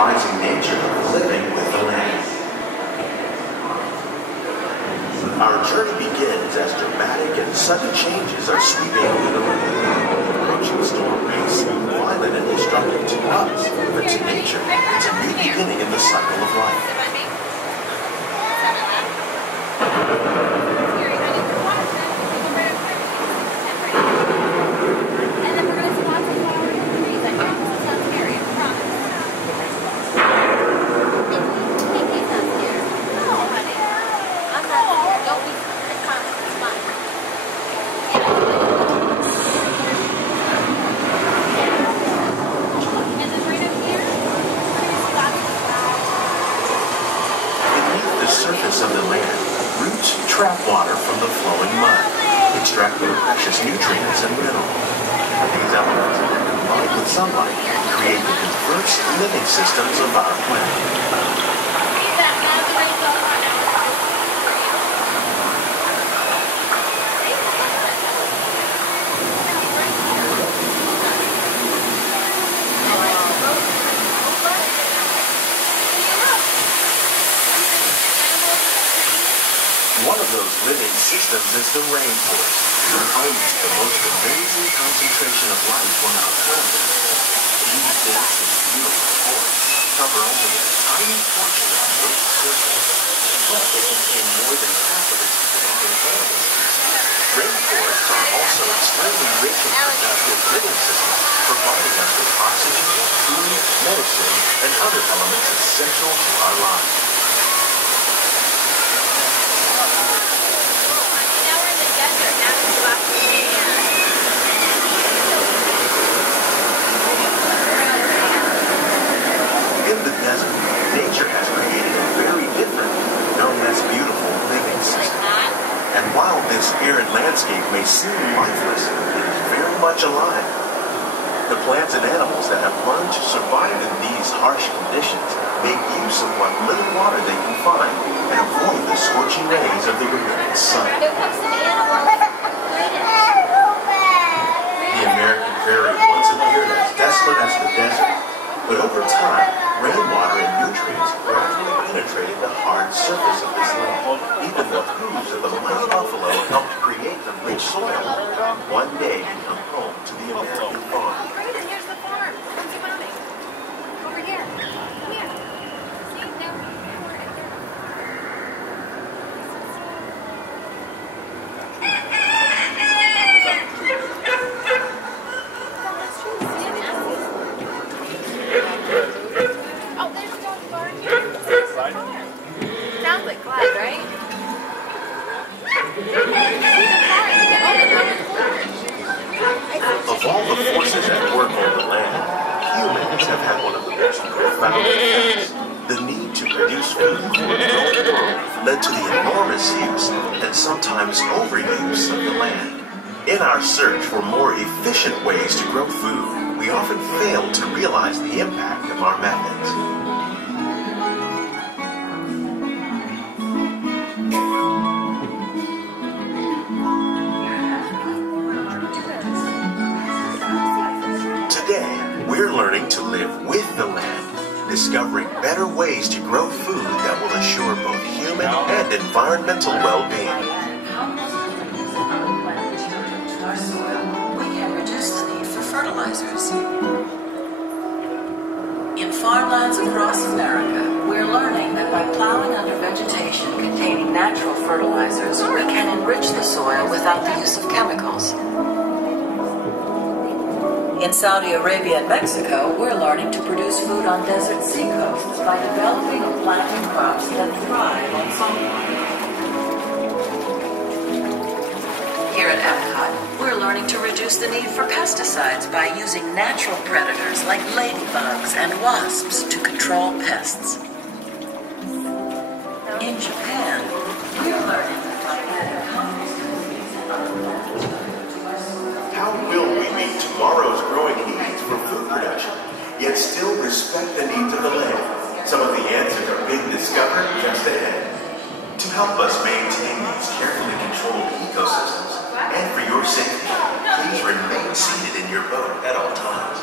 surprising nature of living with the land. Our journey begins as dramatic and sudden changes are sweeping over the land. Approaching storm may seem violent and destructive to us, but to nature, it's a new beginning in the cycle of life. Of the land, roots trap water from the flowing mud, extracting precious nutrients and minerals. These elements, combined with sunlight, create the diverse living systems of our planet. One of those living systems is the rainforest, home to the most amazing concentration of life on our planet. These dense and beautiful forests cover only a tiny portion of the Earth's surface, but they contain more than half of its plant and animal species. Rainforests are also extremely rich in productive living systems, providing us with oxygen, food, medicine, and other elements essential to our lives. In the desert, nature has created a very different, known as beautiful living system. And while this arid landscape may seem lifeless, it is very much alive. The plants and animals that have learned to survive in these harsh conditions make use of what little water they can find and avoid the scorching rays of the relentless sun. The American prairie once appeared as desolate as the desert, but over time, rainwater and nutrients gradually penetrated the hard surface of this land. Even the hooves of the mighty buffalo helped create the rich soil that one day become home to the American farm. Here's the farm. What's it coming? Over here. Come here. See? Now. Oh, there's no barn here. Sounds like Clyde, right? Of all the forces at work on the land, humans have had one of the most profound effects. The need to produce food for the known world led to the enormous use and sometimes overuse of the land. In our search for more efficient ways to grow food, we often fail to realize the impact of our methods. Today, we're learning to live with the land, discovering better ways to grow food that will assure both human and environmental well-being. Fertilizers. In farmlands across America, we're learning that by plowing under vegetation containing natural fertilizers, we can enrich the soil without the use of chemicals. In Saudi Arabia and Mexico, we're learning to produce food on desert seacoasts by developing and planting crops that thrive on saltwater. Here at Epcot, we're learning to reduce the need for pesticides by using natural predators like ladybugs and wasps to control pests. In Japan, we're learning to find better compost. How will we meet tomorrow's growing needs for food production, yet still respect the needs of the land? Some of the answers are being discovered just ahead. To help us maintain these carefully controlled ecosystems, and for your safety, please remain seated in your boat at all times.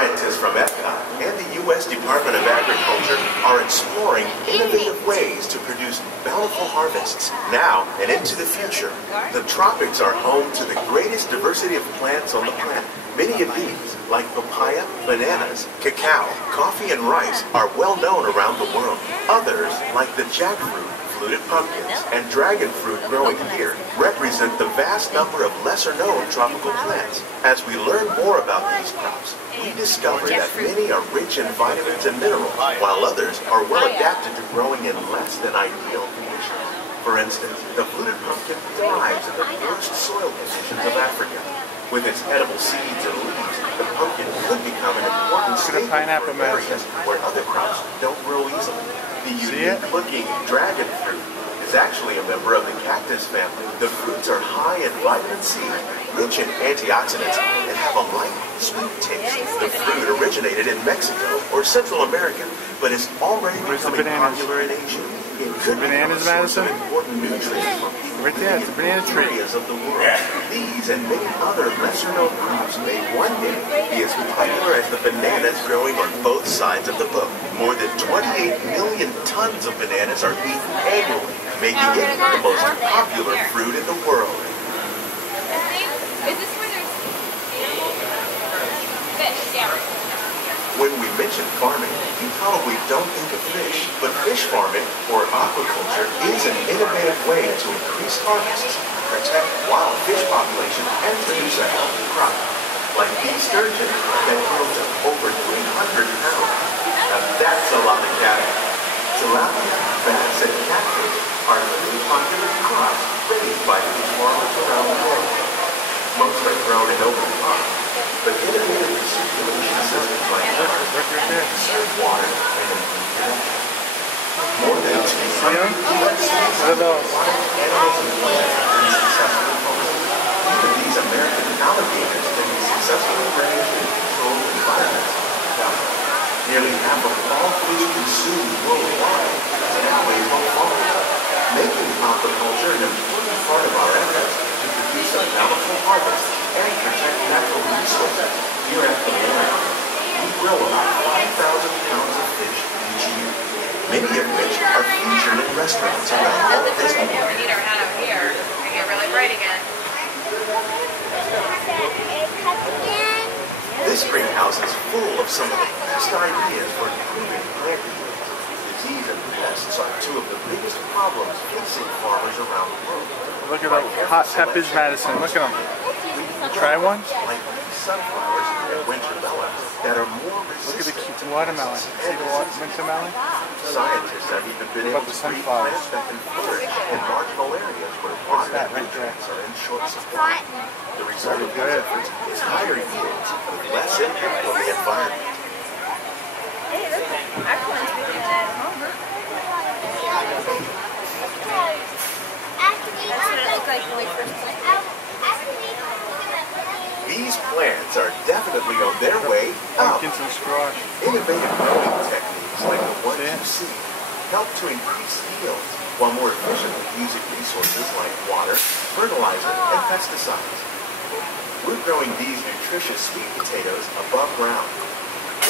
Scientists from Epcot and the U.S. Department of Agriculture are exploring innovative ways to produce bountiful harvests now and into the future. The tropics are home to the greatest diversity of plants on the planet. Many of these, like papaya, bananas, cacao, coffee, and rice, are well known around the world. Others, like the jackfruit, fluted pumpkins, and dragon fruit growing here, represent the vast number of lesser-known tropical plants. As we learn more about these crops, we discover that many are rich in vitamins and minerals, while others are well adapted to growing in less than ideal conditions. For instance, the fluted pumpkin thrives in the worst soil conditions of Africa. With its edible seeds and leaves, the pumpkin could become an important staple for areas where other crops don't grow easily. The unique-looking dragon fruit is actually a member of the cactus family. The fruits are high in vitamin C, rich in antioxidants, and have a light, sweet taste. The fruit originated in Mexico or Central America, but is already becoming popular in Asia. It could become a source of important nutrients for people right there, it's a banana tree. areas of the world. These and many other lesser-known crops may one day be as popular as the bananas growing on both sides of the boat. More than 28 million tons of bananas are eaten annually, making it the most popular fruit in the world. Is this where there's animals? Fish, yeah. When we mention farming, you probably don't think of fish, but fish farming, or aquaculture, is an innovative way to increase harvests, protect wild fish population, and produce a healthy crop. Like these sturgeon that grow to over 300 pounds. Now that's a lot of cattle. Tilapia, bass, and catfish are three popular crops raised by fish farmers around the world. Most are grown in open ponds, but innovative recirculation systems like ours conserve water and improve production. More than 200 U.S. species of animals and plants have been successfully farmed. Even these American alligators can be successfully raised in controlled environments. Nearly half of all fish consumed worldwide is now raised on farms, making aquaculture an important part of our efforts to produce a bountiful harvest and protect natural resources. Here at the Mirrorless, we grow about 5,000 pounds of fish each year, many of which are featured in restaurants around Walt Disney World. We need our hat up here and get really bright again. This greenhouse is full of some of the best ideas for improving plant yields. Disease and pests are two of the biggest problems facing farmers around the world. Look at the hot peppers, Madison. Look at them. Try one. Like sunflowers and winter melons that are more Look at the resistant cute watermelon. See the winter melon? Scientists have even been able to breed plants that can flourish in marginal areas where water and nutrients are in short supply. The result of these efforts is higher yields with less impact on the environment. These plants are definitely on their way up. Pumpkins and squash. Innovative growing techniques like the ones you see help to increase yields while more efficiently using resources like water, fertilizer, and pesticides. We're growing these nutritious sweet potatoes above ground.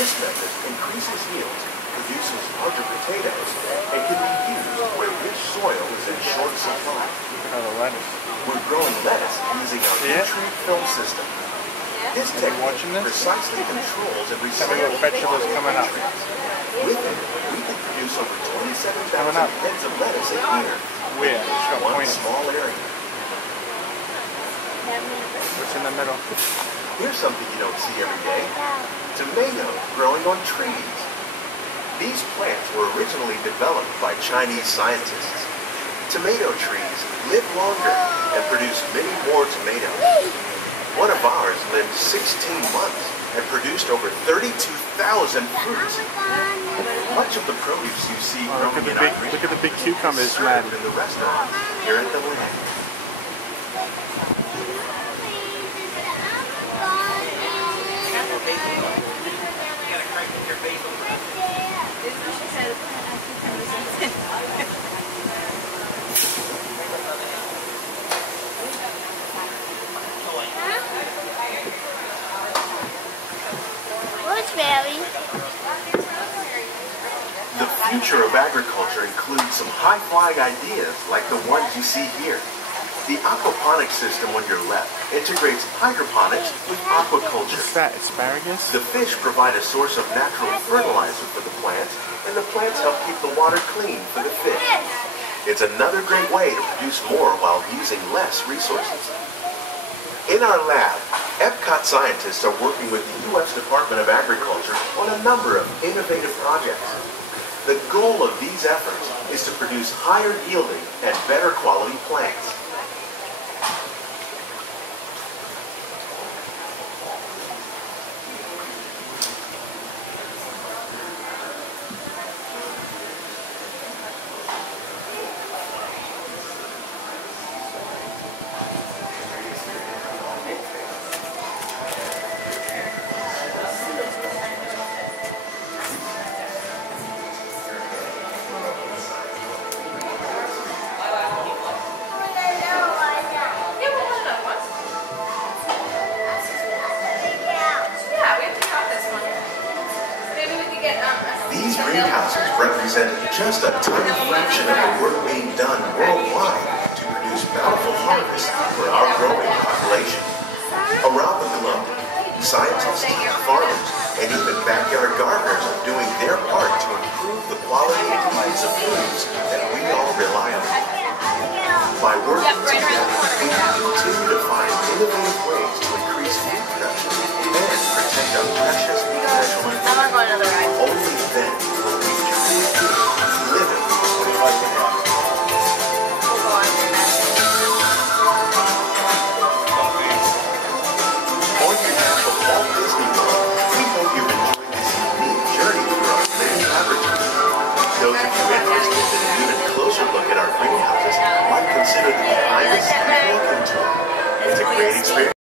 This method increases yields, produces larger potatoes, and can be used where rich soil is in short supply. We're growing lettuce using our nutrient film system. This technique precisely controls and recycles vegetables coming up. With it, we can produce over 27,000 heads of lettuce a year. Where? One small area. What's in the middle? Here's something you don't see every day. Tomatoes growing on trees. These plants were originally developed by Chinese scientists. Tomato trees live longer and produce many more tomatoes. One of ours lived 16 months and produced over 32,000 fruits. Much of the produce you see growing in our greenhouse look at the big cucumbers, man. In the restaurants here at the land. Mary. The future of agriculture includes some high-flying ideas like the ones you see here. The aquaponics system on your left integrates hydroponics with aquaculture. What's that, asparagus? The fish provide a source of natural fertilizer for the plants, and the plants help keep the water clean for the fish. It's another great way to produce more while using less resources. In our lab, Epcot scientists are working with the U.S. Department of Agriculture on a number of innovative projects. The goal of these efforts is to produce higher yielding and better quality plants. These greenhouses represent just a tiny fraction of the work being done worldwide to produce bountiful harvests for our growing population. Around the globe, scientists, farmers, and even backyard gardeners are doing their part to improve the quality and kinds of foods that we all rely on. By working together, we can continue to find innovative ways to increase food production and protect our precious natural environment. Only then will we truly live it. On behalf of Walt Disney World, we hope you've enjoyed this unique journey through our living laboratory. Those of you interested in an even closer look at our greenhouses might consider the behind-the-scenes look into it. It's a great experience.